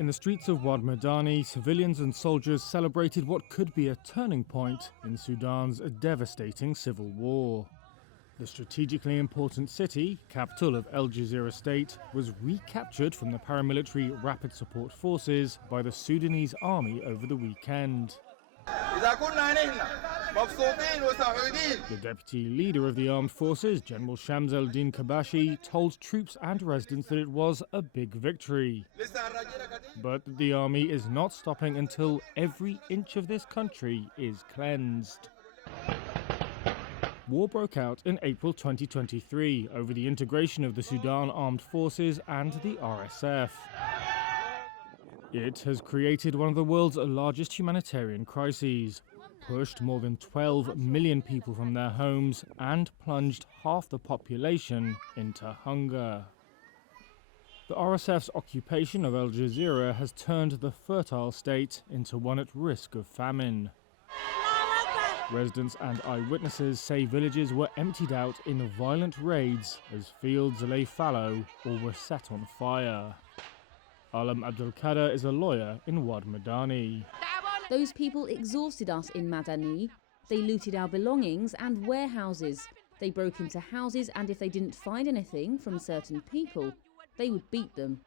In the streets of Wad Madani, civilians and soldiers celebrated what could be a turning point in Sudan's devastating civil war. The strategically important city, capital of Gezira state, was recaptured from the paramilitary Rapid Support Forces by the Sudanese army over the weekend. The deputy leader of the armed forces, General Shamsuddin Kabbashi, told troops and residents that it was a big victory. But the army is not stopping until every inch of this country is cleansed. War broke out in April 2023 over the integration of the Sudan Armed Forces and the RSF. It has created one of the world's largest humanitarian crises, pushed more than 12 million people from their homes, and plunged half the population into hunger. The RSF's occupation of Gezira has turned the fertile state into one at risk of famine. Residents and eyewitnesses say villages were emptied out in violent raids as fields lay fallow or were set on fire. Alam Abdulkader is a lawyer in Wad Madani. Those people exhausted us in Madani. They looted our belongings and warehouses. They broke into houses, and if they didn't find anything from certain people, they would beat them.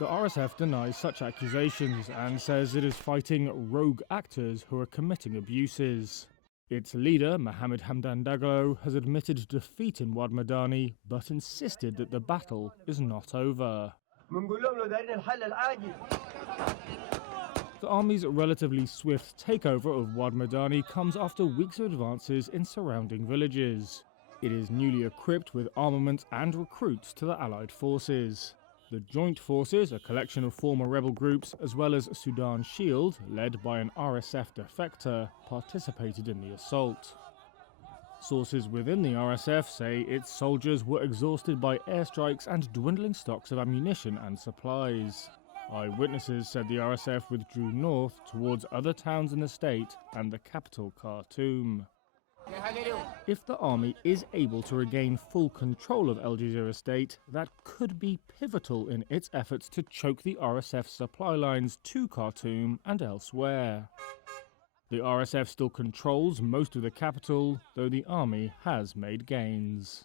The RSF denies such accusations and says it is fighting rogue actors who are committing abuses. Its leader, Mohamed Hamdan Dagalo, has admitted defeat in Wad Madani, but insisted that the battle is not over. The army's relatively swift takeover of Wad Madani comes after weeks of advances in surrounding villages. It is newly equipped with armament and recruits to the Allied forces. The Joint Forces, a collection of former rebel groups, as well as Sudan Shield, led by an RSF defector, participated in the assault. Sources within the RSF say its soldiers were exhausted by airstrikes and dwindling stocks of ammunition and supplies. Eyewitnesses said the RSF withdrew north towards other towns in the state and the capital Khartoum. If the army is able to regain full control of Gezira state, that could be pivotal in its efforts to choke the RSF supply lines to Khartoum and elsewhere. The RSF still controls most of the capital, though the army has made gains.